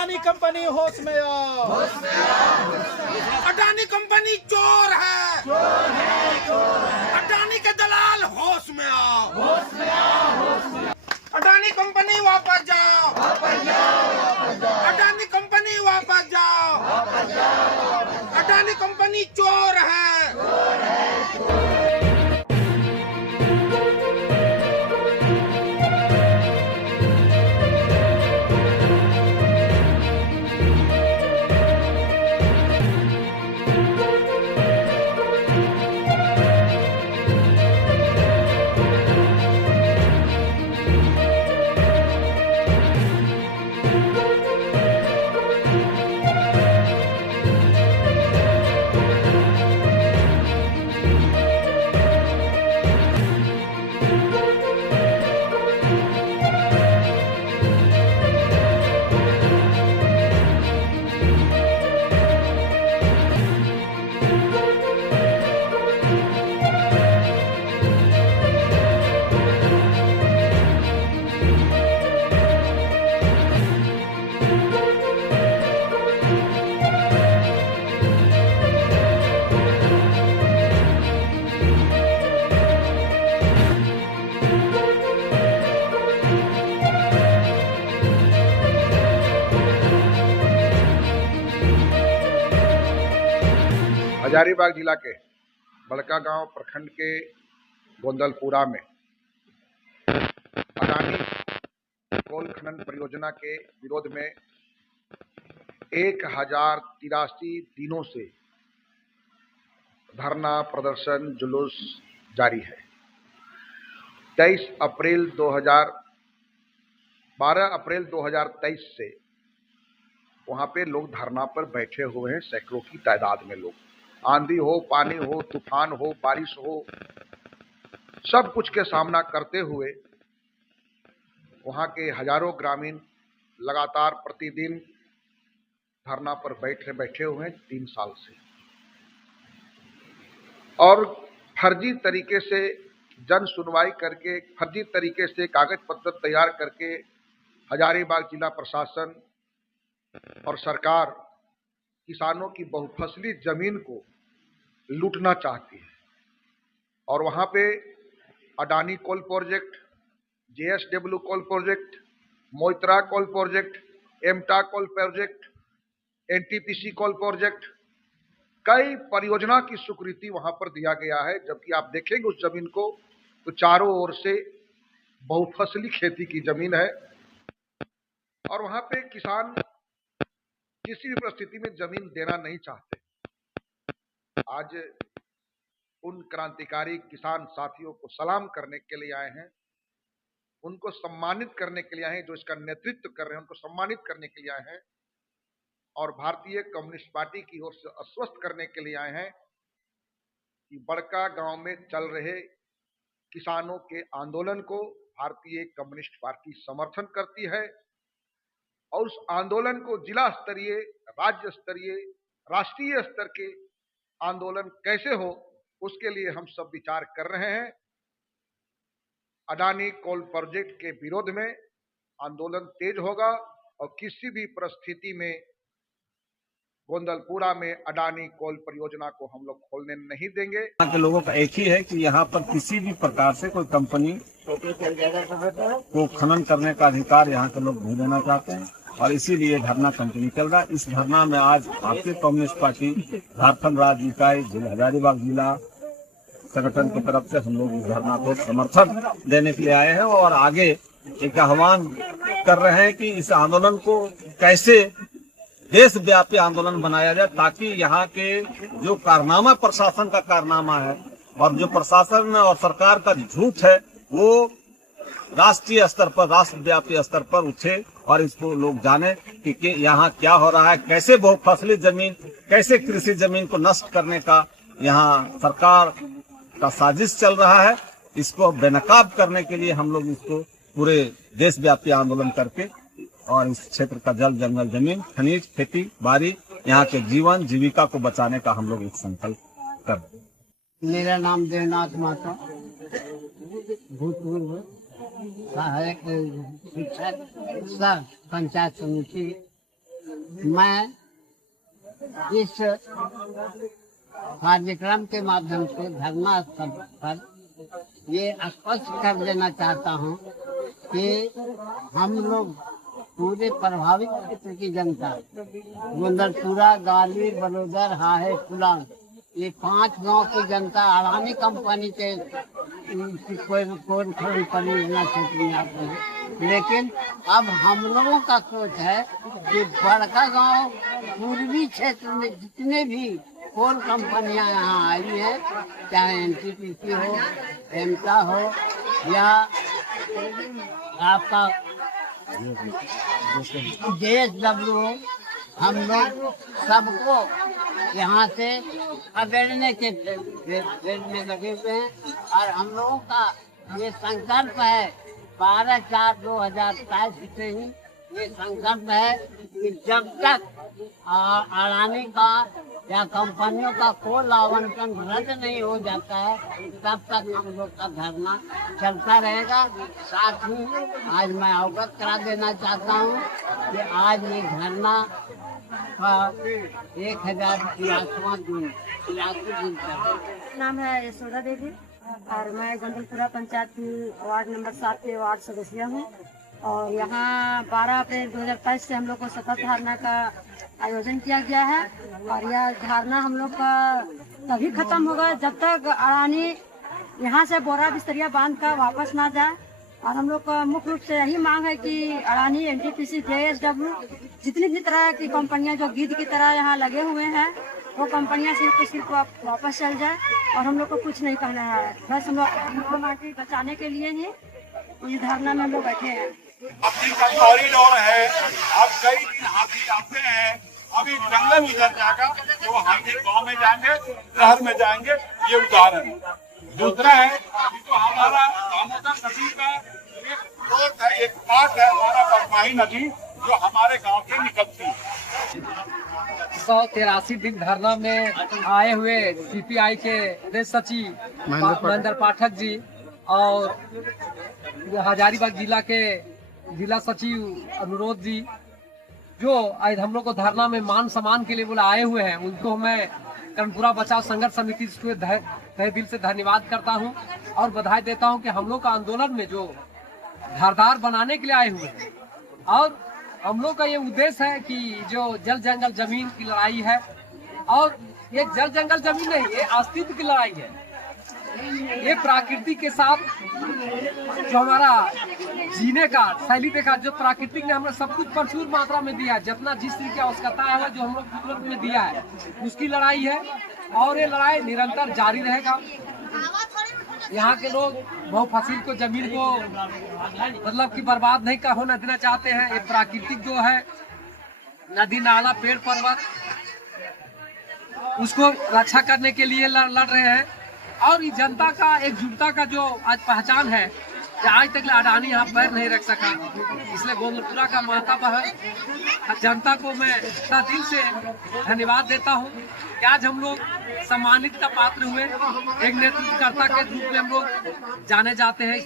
Adani company होश में आओ, अडानी कंपनी चोर है, अडानी के दलाल होश में आओ, अडानी कंपनी वापस जाओ, अडानी कंपनी वापस जाओ, अडानी कंपनी चोर है। हजारीबाग जिला के बड़कागांव प्रखंड के गोंदलपुरा में अडानी कोल खनन परियोजना के विरोध में 1083 दिनों से धरना प्रदर्शन जुलूस जारी है। 12 अप्रैल 2023 से वहां पे लोग धरना पर बैठे हुए हैं। सैकड़ों की तादाद में लोग, आंधी हो, पानी हो, तूफान हो, बारिश हो, सब कुछ के सामना करते हुए वहां के हजारों ग्रामीण लगातार प्रतिदिन धरना पर बैठे हुए हैं 3 साल से। और फर्जी तरीके से जन सुनवाई करके, फर्जी तरीके से कागज पत्र तैयार करके हजारीबाग जिला प्रशासन और सरकार किसानों की बहुफसली जमीन को लूटना चाहती है। और वहां पे अडानी कोल प्रोजेक्ट, JSW कोल प्रोजेक्ट, मोइत्रा कोल प्रोजेक्ट, एमटा कोल प्रोजेक्ट, NTPC कोल प्रोजेक्ट, कई परियोजना की स्वीकृति वहां पर दिया गया है। जबकि आप देखेंगे उस जमीन को तो चारों ओर से बहुफसली खेती की जमीन है और वहां पे किसान किसी भी परिस्थिति में जमीन देना नहीं चाहते। आज उन क्रांतिकारी किसान साथियों को सलाम करने के लिए आए हैं, उनको सम्मानित करने के लिए आए हैं, जो इसका नेतृत्व कर रहे हैं उनको सम्मानित करने के लिए आए हैं और भारतीय कम्युनिस्ट पार्टी की ओर से आश्वस्त करने के लिए आए हैं कि बड़कागांव में चल रहे किसानों के आंदोलन को भारतीय कम्युनिस्ट पार्टी समर्थन करती है और उस आंदोलन को जिला स्तरीय, राज्य स्तरीय, राष्ट्रीय स्तर के आंदोलन कैसे हो उसके लिए हम सब विचार कर रहे हैं। अडानी कोल प्रोजेक्ट के विरोध में आंदोलन तेज होगा और किसी भी परिस्थिति में गोंदलपुरा में अडानी कोल परियोजना को हम लोग खोलने नहीं देंगे। यहाँ के लोगों का एक ही है कि यहाँ पर किसी भी प्रकार से कोई कंपनी को खनन करने का अधिकार यहाँ के लोग नहीं देना चाहते हैं और इसीलिए धरना कंटिन्यू चल रहा है। इस धरना में आज भारतीय कम्युनिस्ट पार्टी झारखंड राज्य इकाई हजारीबाग जिला संगठन की तरफ से हम लोग इस धरना को समर्थन देने के लिए आए हैं और आगे एक आह्वान कर रहे हैं कि इस आंदोलन को कैसे देशव्यापी आंदोलन बनाया जाए ताकि यहाँ के जो कारनामा, प्रशासन का कारनामा है और जो प्रशासन और सरकार का झूठ है वो राष्ट्रीय स्तर पर, राष्ट्रव्यापी स्तर पर उठे और इसको लोग जाने कि यहाँ क्या हो रहा है, कैसे बहुफसली जमीन, कैसे कृषि जमीन को नष्ट करने का यहाँ सरकार का साजिश चल रहा है। इसको बेनकाब करने के लिए हम लोग इसको पूरे देशव्यापी आंदोलन करके और इस क्षेत्र का जल, जंगल, जमीन, खनिज, खेती बाड़ी, यहाँ के जीवन जीविका को बचाने का हम लोग एक संकल्प कर रहे हैं। मेरा नाम देवनाथ माता, भूतपूर्व सहायक शिक्षक सह पंचायत समिति मैं इस कार्यक्रम के माध्यम से धरना स्थल पर ये स्पष्ट कर देना चाहता हूँ कि हम लोग पूरे प्रभावित क्षेत्र की जनता, गुंदरपुरा, गाली, बलोदर, हाहे, कुलान, ये 5 गांव की जनता अडानी कंपनी के कोई परियोजना क्षेत्र में आते हैं। लेकिन अब हम लोगों का सोच है कि बड़का गांव पूर्वी क्षेत्र में जितने भी कोल कंपनियां यहाँ आई हैं, चाहे एनटीपीसी हो, एमटा हो या आपका JSW हो, हम लोग सबको यहाँ से खदेड़ने के में लगे हुए हैं। और हम लोगों का ये संकल्प है 12/4/2027 से ही ये संकल्प है कि जब तक अडानी का या कंपनियों का कोल आवंटन रद्द नहीं हो जाता है तब तक हम लोग का धरना चलता रहेगा। साथ ही आज मैं अवगत करा देना चाहता हूँ कि आज ये धरना का 1083वां दिन नाम है यशोदा देवी और मैं गंडलपुरा पंचायत की वार्ड नंबर 7 के वार्ड सदस्य हूँ। और यहाँ 12 अप्रैल 2023 से हम लोग को शपथ धारणा का आयोजन किया गया है। और यह धारणा हम लोग का तभी खत्म होगा जब तक अडानी यहाँ से बोरा बिस्तरिया बांध कर वापस ना जाए। और हम लोग का मुख्य रूप से यही मांग है कि अडानी, एनटीपीसी, JSW जितनी भी तरह की कंपनियां जो गिद्ध की तरह यहाँ लगे हुए हैं वो कंपनियां सिर्फ वापस चल जाए। और हम लोग को कुछ नहीं कहना है, बस हम लोग माटी बचाने के लिए ही इस धरना में हम लोग बैठे हैं। अपनी का कॉरिडोर है, अब कई दिन हाथी आते हैं, अभी जंगल उधर जाएगा तो हाथी गांव में जाएंगे, शहर में जाएंगे, ये उदाहरण है। दूसरा है तो हमारा दामोदर नदी का एक स्रोत है, एक पार्ट है हमारा बरमाही नदी जो हमारे गांव से निकलती है। 183 दिन धरना में आए हुए CPI के प्रदेश सचिव महेंद्र पाठक जी और हजारीबाग जिला के जिला सचिव अनुरोध जी, जो आज हम लोग को धरना में मान सम्मान के लिए बोला आए हुए हैं, उनको मैं कर्णपुरा बचाव संघर्ष समिति से तहे दिल से धन्यवाद करता हूं और बधाई देता हूं कि हम लोग का आंदोलन में जो धारदार बनाने के लिए आए हुए हैं। और हम लोग का ये उद्देश्य है कि जो जल जंगल जमीन की लड़ाई है, और ये जल जंगल जमीन नहीं, ये अस्तित्व की लड़ाई है। ये प्रकृति के साथ जो हमारा जीने का शैली देखा, जो प्रकृति ने हमें सब कुछ प्रचुर मात्रा में दिया है, जितना जिस चीज की आवश्यकता है जो हम लोग कुदरत में दिया है, उसकी लड़ाई है। और ये लड़ाई निरंतर जारी रहेगा। यहाँ के लोग बहुफसिल को जमीन को मतलब कि बर्बाद नहीं होने देना चाहते हैं। ये प्राकृतिक जो है नदी नाला पेड़ पर्वत, उसको रक्षा करने के लिए लड़ रहे हैं। और ये जनता का एकजुटता का जो आज पहचान है कि आज तक अडानी यहाँ पैर नहीं रख सका, इसलिए गोंदपुरा का महत्व है। जनता को मैं अपना दिल से धन्यवाद देता हूँ कि आज हम लोग सम्मानित का पात्र हुए, एक नेतृत्वकर्ता के रूप में हम लोग जाने जाते हैं।